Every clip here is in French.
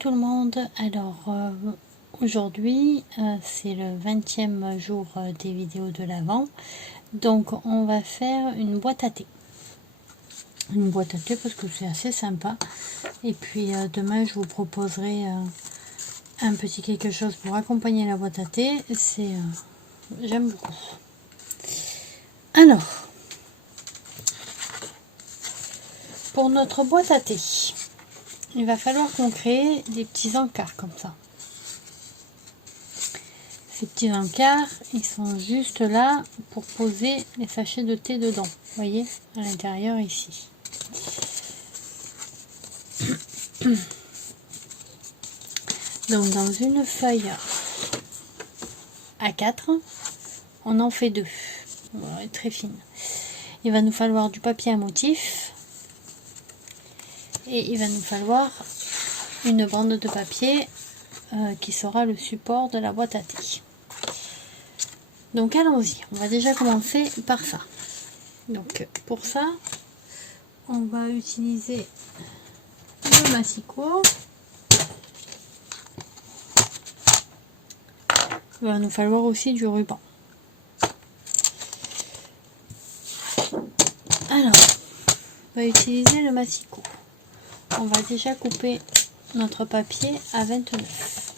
tout le monde. Alors aujourd'hui c'est le 20e jour des vidéos de l'Avent, donc on va faire une boîte à thé. Une boîte à thé parce que c'est assez sympa. Et puis demain je vous proposerai un petit quelque chose pour accompagner la boîte à thé. C'est j'aime beaucoup. Alors pour notre boîte à thé, il va falloir qu'on crée des petits encarts comme ça. Ces petits encarts, ils sont juste là pour poser les sachets de thé dedans. Vous voyez, à l'intérieur ici. Donc dans une feuille A4, on en fait deux. Elle est très fine. Il va nous falloir du papier à motif. Et il va nous falloir une bande de papier qui sera le support de la boîte à thé. Donc allons-y, on va déjà commencer par ça. Donc pour ça, on va utiliser le massicot. Il va nous falloir aussi du ruban. Alors, on va utiliser le massicot. On va déjà couper notre papier à 29.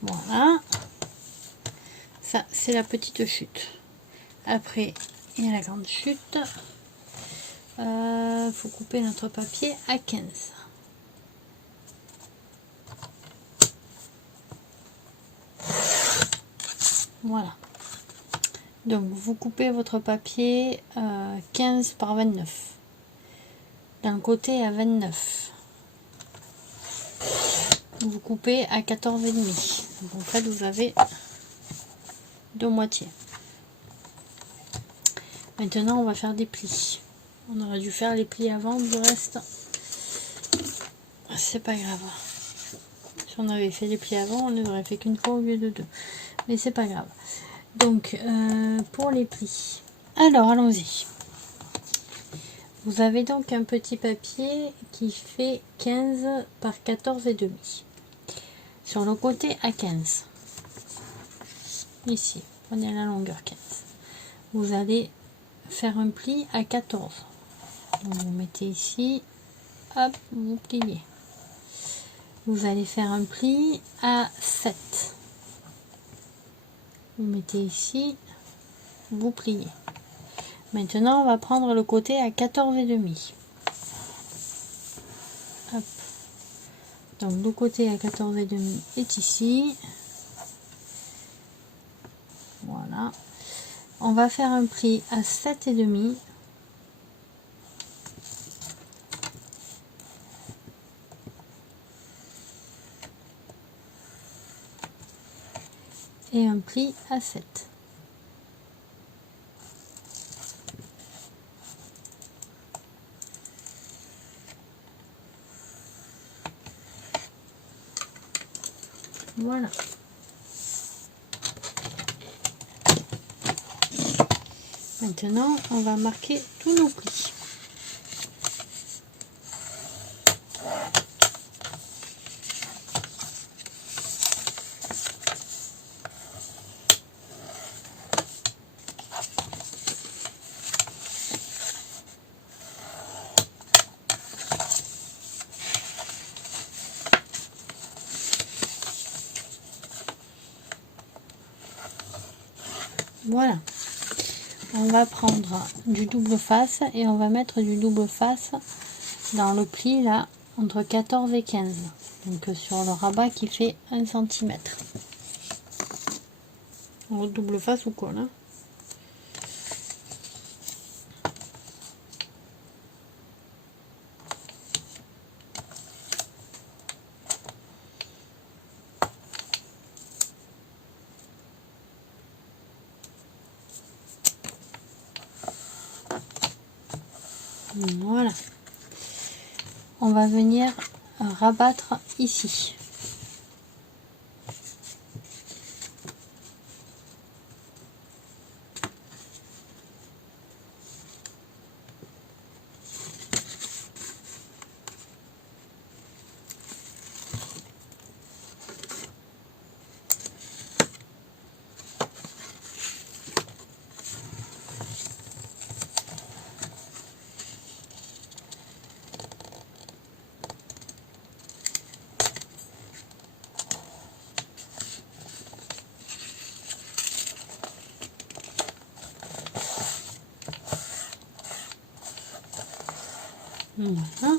Voilà. Ça, c'est la petite chute. Après, il y a la grande chute. Faut couper notre papier à 15. Voilà. Donc, vous coupez votre papier 15 par 29. D'un côté à 29. Vous coupez à 14,5. Donc, en fait, vous avez deux moitiés. Maintenant, on va faire des plis. On aurait dû faire les plis avant, du reste, c'est pas grave. Si on avait fait les plis avant, on ne les aurait fait qu'une fois au lieu de deux. Mais c'est pas grave. Donc, pour les plis. Alors, allons-y. Vous avez donc un petit papier qui fait 15 par 14,5. Sur le côté à 15. Ici, prenez la longueur 15. Vous allez faire un pli à 14. Donc vous mettez ici, hop, vous pliez. Vous allez faire un pli à 7. Vous mettez ici, vous pliez. Maintenant, on va prendre le côté à 14,5. Hop. Donc le côté à 14,5 est ici. Voilà. On va faire un pli à 7,5. Et un pli à 7. Voilà. Maintenant, on va marquer tous nos plis. Voilà. On va prendre du double face et on va mettre du double face dans le pli là entre 14 et 15. Donc sur le rabat qui fait 1 cm. Double face ou quoi là? Voilà. On va venir rabattre ici. Voilà.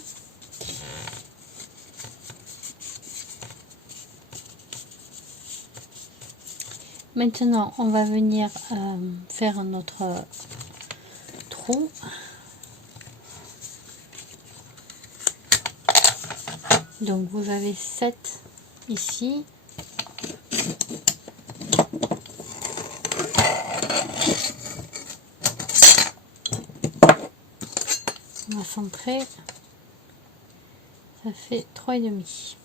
Maintenant, on va venir faire notre trou. Donc vous avez 7 ici. On va centrer. Ça fait 3,5.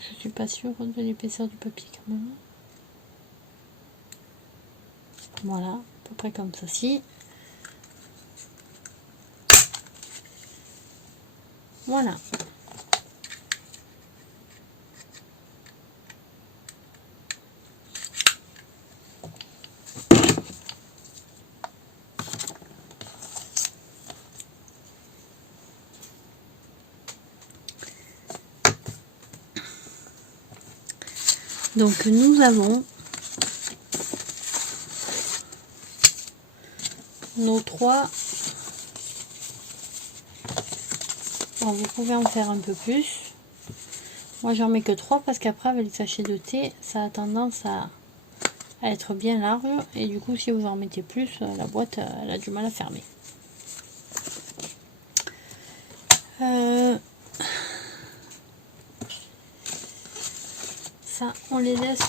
Je suis pas sûre de l'épaisseur du papier quand même. Voilà, à peu près comme ceci. Voilà. Donc nous avons nos 3. Bon, vous pouvez en faire un peu plus. Moi j'en mets que 3 parce qu'après avec les sachets de thé, ça a tendance à être bien large. Et du coup si vous en mettez plus, la boîte elle a du mal à fermer. Ça on les laisse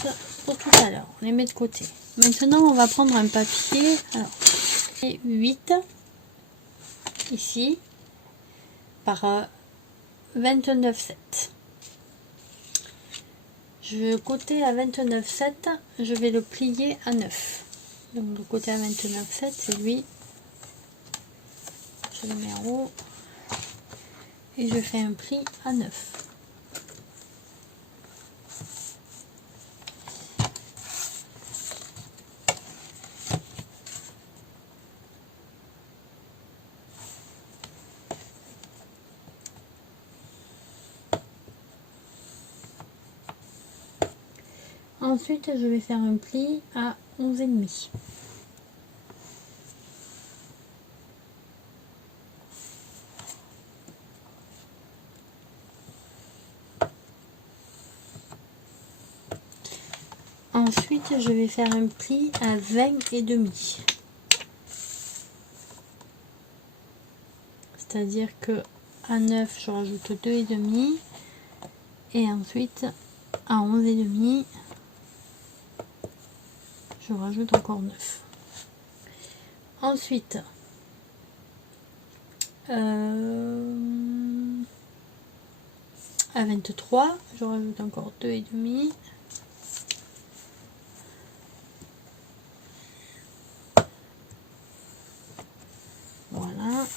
pour tout à l'heure. On les met de côté. Maintenant on va prendre un papier. Alors, 8 ici par 29,7. Le côté à 29,7, je vais le plier à 9. Donc le côté à 29,7, c'est lui. Je le mets en haut et je fais un pli à 9. Ensuite, je vais faire un pli à 11,5. Ensuite, je vais faire un pli à 20,5. C'est-à-dire que à 9, je rajoute 2,5. Et ensuite, à 11,5, je rajoute encore 9. Ensuite, à 23, je rajoute encore 2,5. Voilà.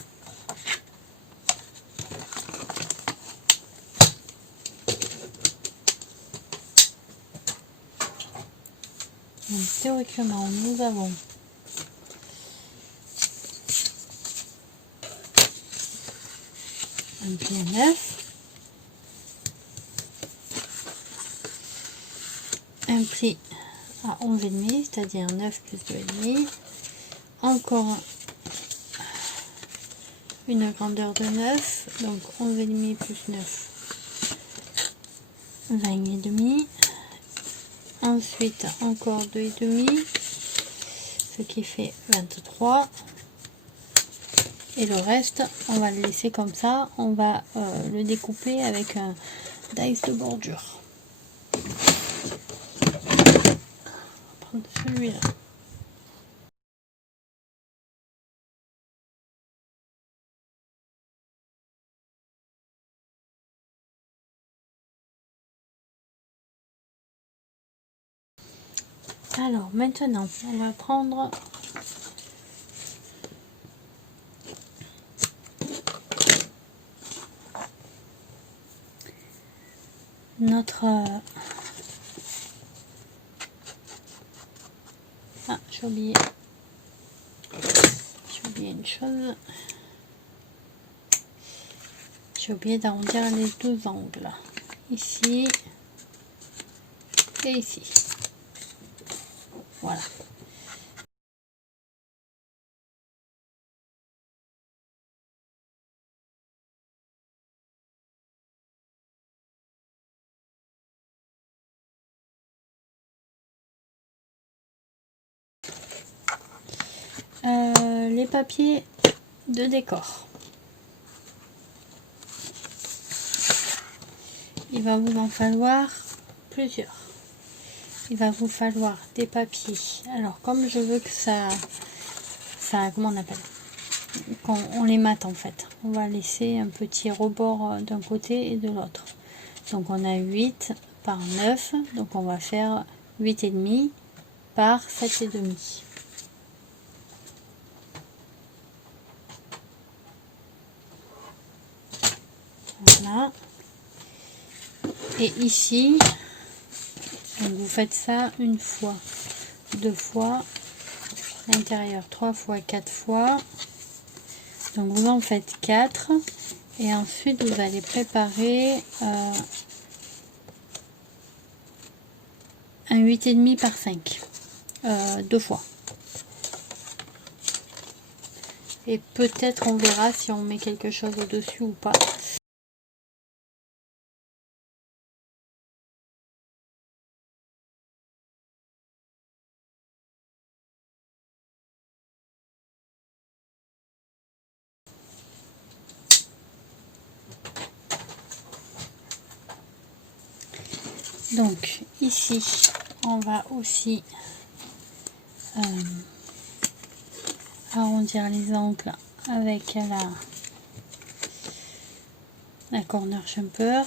Donc théoriquement, nous avons un pli à 9, un pli à 11,5, c'est-à-dire 9 plus 2,5, encore une grandeur de 9, donc 11,5 plus 9, 20,5. Ensuite, encore 2,5, ce qui fait 23. Et le reste, on va le laisser comme ça. On va le découper avec un dice de bordure. On va prendre celui-là. Alors maintenant, on va prendre notre... Ah, j'ai oublié une chose. j'ai oublié d'arrondir les deux angles, ici et ici. Voilà. Les papiers de décor. Il va vous en falloir plusieurs. Il va vous falloir des papiers. Alors comme je veux que ça comment on appelle, quand on les mate en fait, on va laisser un petit rebord d'un côté et de l'autre. Donc on a 8 par 9, donc on va faire 8,5 par 7,5. Voilà. Et ici, donc vous faites ça une fois, deux fois, l'intérieur 3 fois, 4 fois. Donc vous en faites 4 et ensuite vous allez préparer un 8,5 par 5, deux fois. Et peut-être on verra si on met quelque chose au-dessus ou pas. Donc ici on va aussi arrondir les angles avec la corner jumper.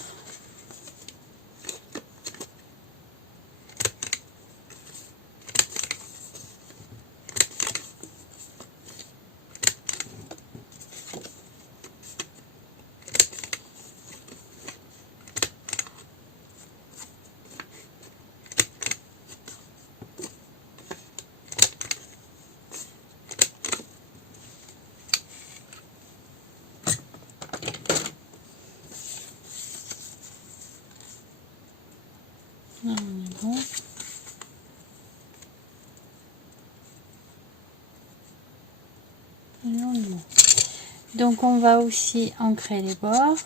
Là, on est bon. Et là, on est bon. Donc on va aussi ancrer les bords.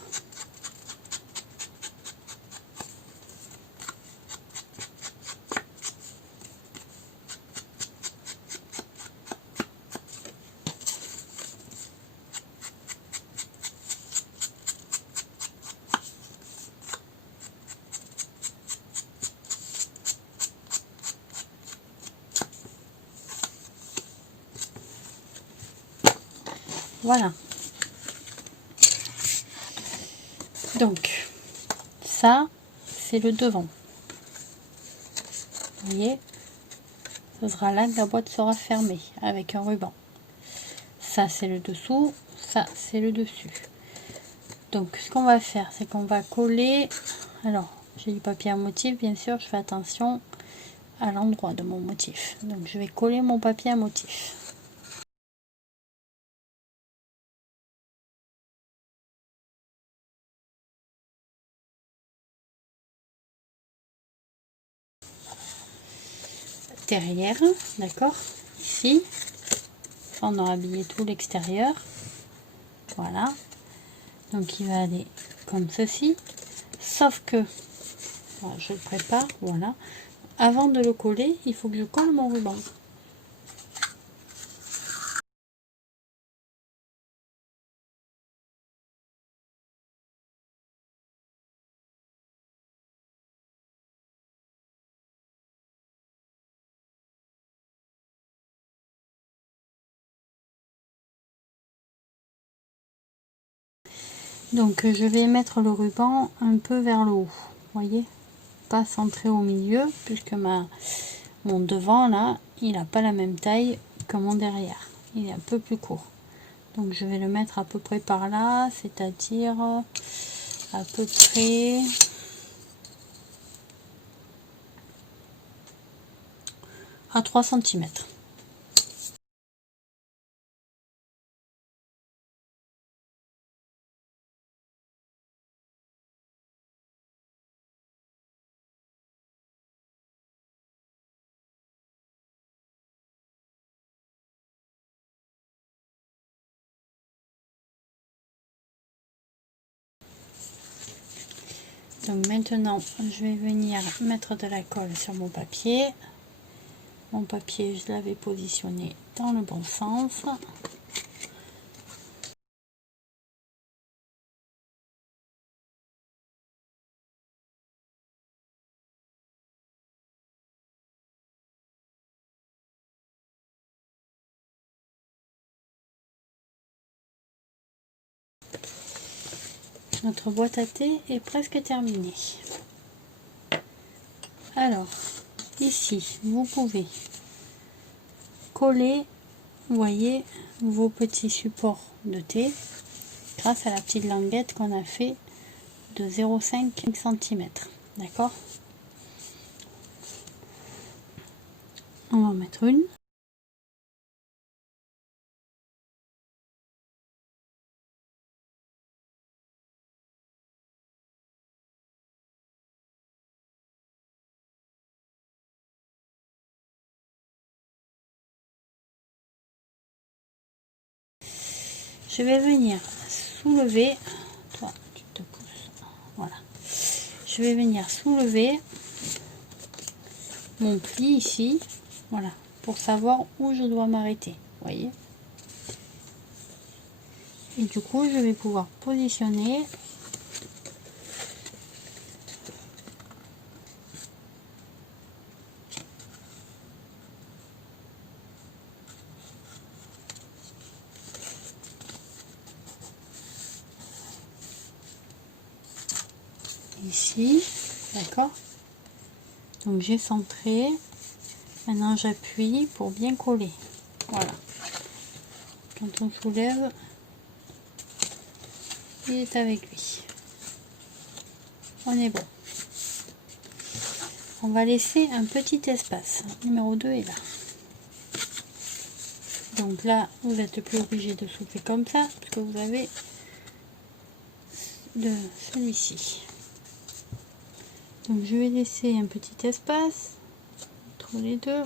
Voilà. Donc, ça, c'est le devant. Vous voyez, ce sera là que la boîte sera fermée avec un ruban. Ça, c'est le dessous. Ça, c'est le dessus. Donc, ce qu'on va faire, c'est qu'on va coller. Alors, j'ai du papier à motif, bien sûr, je fais attention à l'endroit de mon motif. Donc, je vais coller mon papier à motif. Derrière, d'accord, ici, on aura habillé tout l'extérieur. Voilà, donc il va aller comme ceci, sauf que, voilà, je le prépare, voilà, avant de le coller, il faut que je colle mon ruban. Donc je vais mettre le ruban un peu vers le haut, voyez, pas centré au milieu, puisque mon devant là, il n'a pas la même taille que mon derrière, il est un peu plus court. Donc je vais le mettre à peu près par là, c'est-à-dire à peu près à 3 cm. Donc maintenant, je vais venir mettre de la colle sur mon papier. Mon papier, je l'avais positionné dans le bon sens. Notre boîte à thé est presque terminée. Alors, ici, vous pouvez coller, vous voyez, vos petits supports de thé grâce à la petite languette qu'on a fait de 0,5 cm. D'accord? On va en mettre une. Je vais venir soulever, toi tu te pousses, voilà. Je vais venir soulever mon pli ici, voilà, pour savoir où je dois m'arrêter, voyez. Et du coup, je vais pouvoir positionner ici, d'accord. Donc j'ai centré, maintenant j'appuie pour bien coller, voilà. Quand on soulève, il est avec lui. On est bon. On va laisser un petit espace. Numéro 2 est là. Donc là, vous n'êtes plus obligé de souffler comme ça, parce que vous avez de celui-ci. Donc je vais laisser un petit espace entre les deux.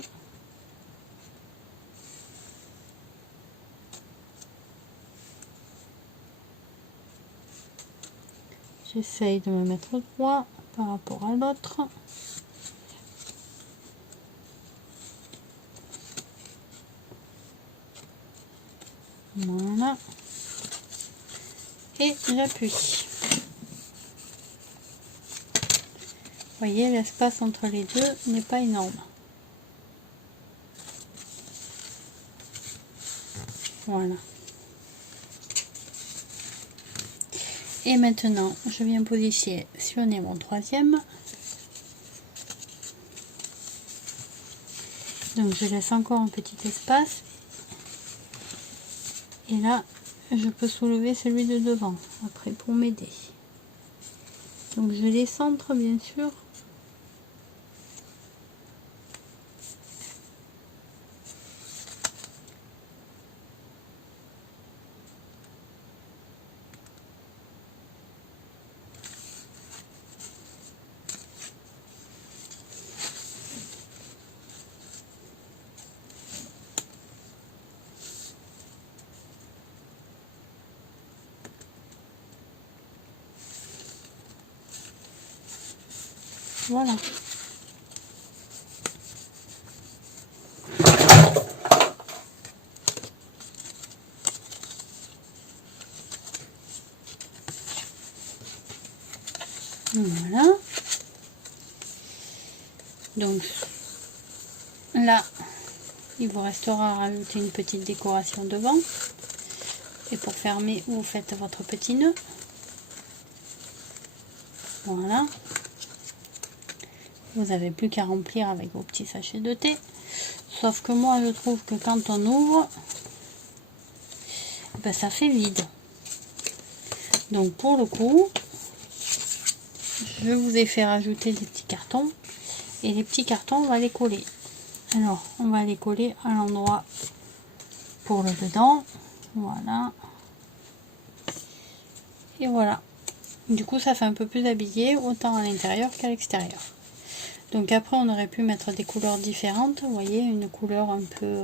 J'essaye de me mettre droit par rapport à l'autre. Voilà. Et j'appuie. Vous voyez, l'espace entre les deux n'est pas énorme. Voilà. Et maintenant, je viens positionner mon troisième. Donc je laisse encore un petit espace. Et là, je peux soulever celui de devant, après pour m'aider. Donc je les centre bien sûr. Voilà. Voilà. Donc là, il vous restera à rajouter une petite décoration devant. Et pour fermer, vous faites votre petit nœud. Voilà. Vous n'avez plus qu'à remplir avec vos petits sachets de thé. Sauf que moi, je trouve que quand on ouvre, ben, ça fait vide. Donc pour le coup, je vous ai fait rajouter des petits cartons. Et les petits cartons, on va les coller. Alors, on va les coller à l'endroit pour le dedans. Voilà. Et voilà. Du coup, ça fait un peu plus habillé, autant à l'intérieur qu'à l'extérieur. Donc après, on aurait pu mettre des couleurs différentes. Vous voyez, une couleur un peu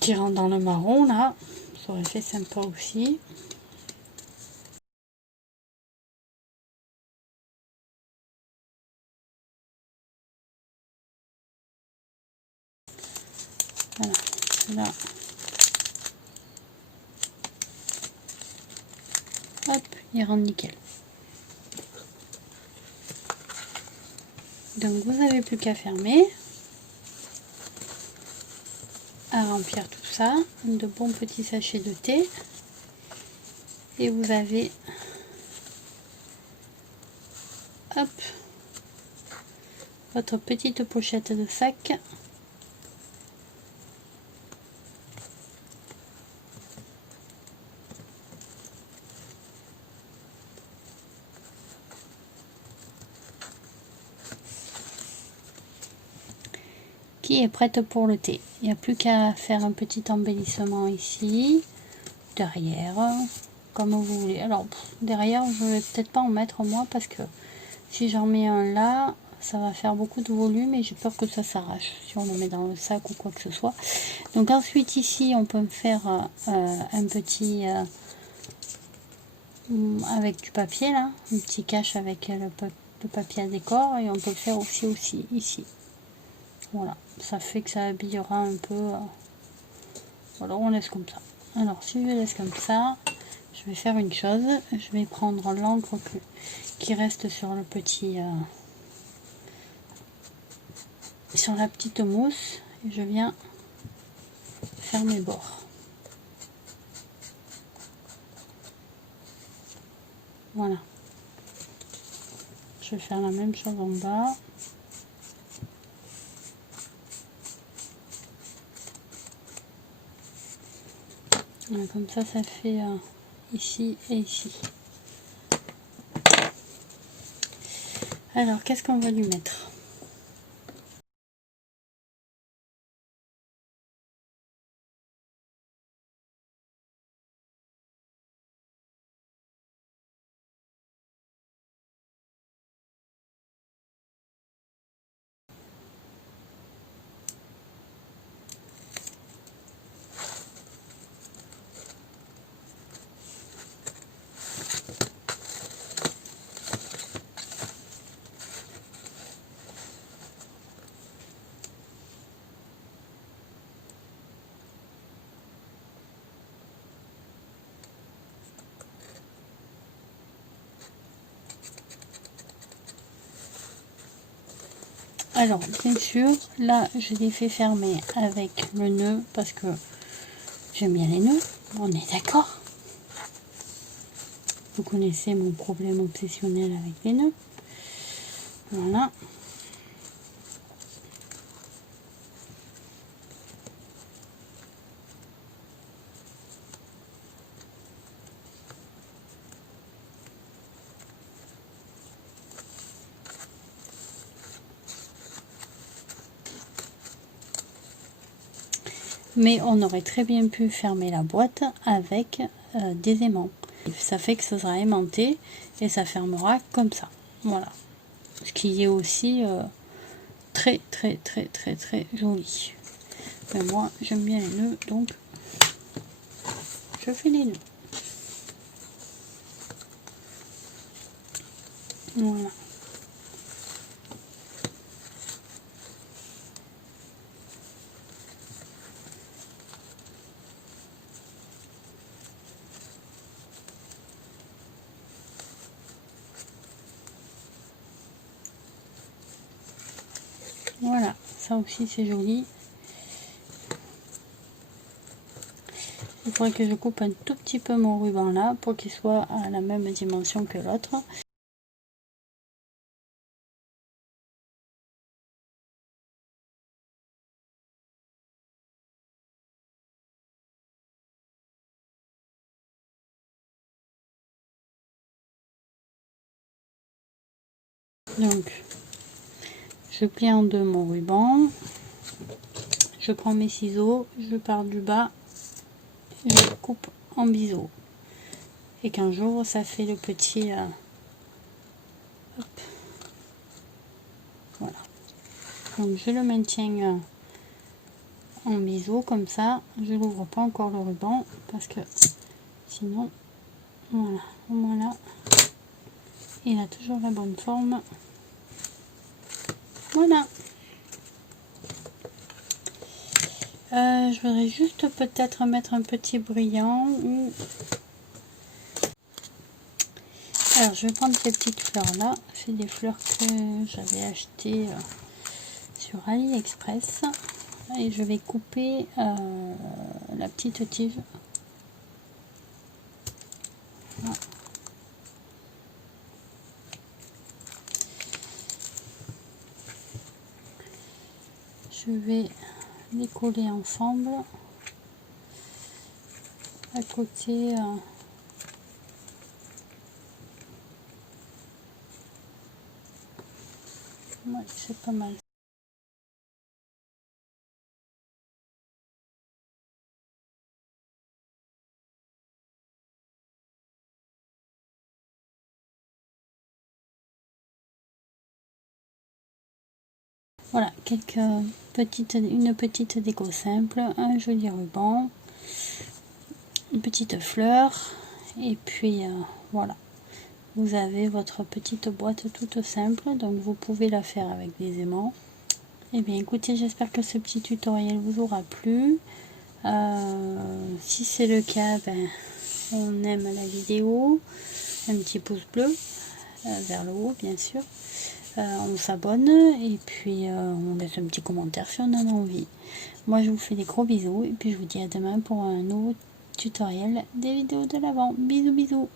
qui rentre dans le marron, là. Ça aurait fait sympa aussi. Voilà, là. Hop, il rentre nickel. Donc vous n'avez plus qu'à fermer, à remplir tout ça, de bons petits sachets de thé. Et vous avez, hop, votre petite pochette de sac. Qui est prête pour le thé. Il n'y a plus qu'à faire un petit embellissement ici, derrière, comme vous voulez. Alors derrière, je vais peut-être pas en mettre moi parce que si j'en mets un là, ça va faire beaucoup de volume et j'ai peur que ça s'arrache si on le met dans le sac ou quoi que ce soit. Donc ensuite ici, on peut me faire un petit avec du papier là, un petit cache avec le papier à décor, et on peut le faire aussi ici. Voilà, ça fait que ça habillera un peu. Voilà, on laisse comme ça. Alors, si je laisse comme ça, je vais faire une chose. Je vais prendre l'encre qui reste sur le petit, sur la petite mousse, et je viens faire mes bords. Voilà. Je vais faire la même chose en bas. Voilà, comme ça fait ici et ici. Alors, qu'est-ce qu'on va lui mettre? Alors, bien sûr, là, je l'ai fait fermer avec le nœud parce que j'aime bien les nœuds, on est d'accord? Vous connaissez mon problème obsessionnel avec les nœuds. Voilà. Mais on aurait très bien pu fermer la boîte avec des aimants. Ça fait que ça sera aimanté et ça fermera comme ça. Voilà. Ce qui est aussi très joli. Mais moi j'aime bien les nœuds, donc je fais les nœuds. Voilà. Voilà, ça aussi c'est joli. Il faudrait que je coupe un tout petit peu mon ruban là pour qu'il soit à la même dimension que l'autre. Donc, je plie en deux mon ruban. Je prends mes ciseaux, je pars du bas, et je coupe en biseau. Et qu'un jour, ça fait le petit... hop. Voilà. Donc, je le maintiens en biseau comme ça. Je n'ouvre pas encore le ruban parce que sinon, voilà, voilà. Il a toujours la bonne forme. Voilà. Je voudrais juste peut-être mettre un petit brillant. Alors je vais prendre ces petites fleurs là. C'est des fleurs que j'avais achetées sur AliExpress. Et je vais couper la petite tige. Voilà. Je vais les coller ensemble à côté. Ouais, c'est pas mal. Voilà, une petite déco simple, un joli ruban, une petite fleur, et puis voilà. Vous avez votre petite boîte toute simple, donc vous pouvez la faire avec des aimants. Et bien écoutez, j'espère que ce petit tutoriel vous aura plu. Si c'est le cas, ben, on aime la vidéo, un petit pouce bleu vers le haut bien sûr. On s'abonne et puis on laisse un petit commentaire si on en a envie. Moi je vous fais des gros bisous et puis je vous dis à demain pour un nouveau tutoriel des vidéos de l'Avent. Bisous bisous.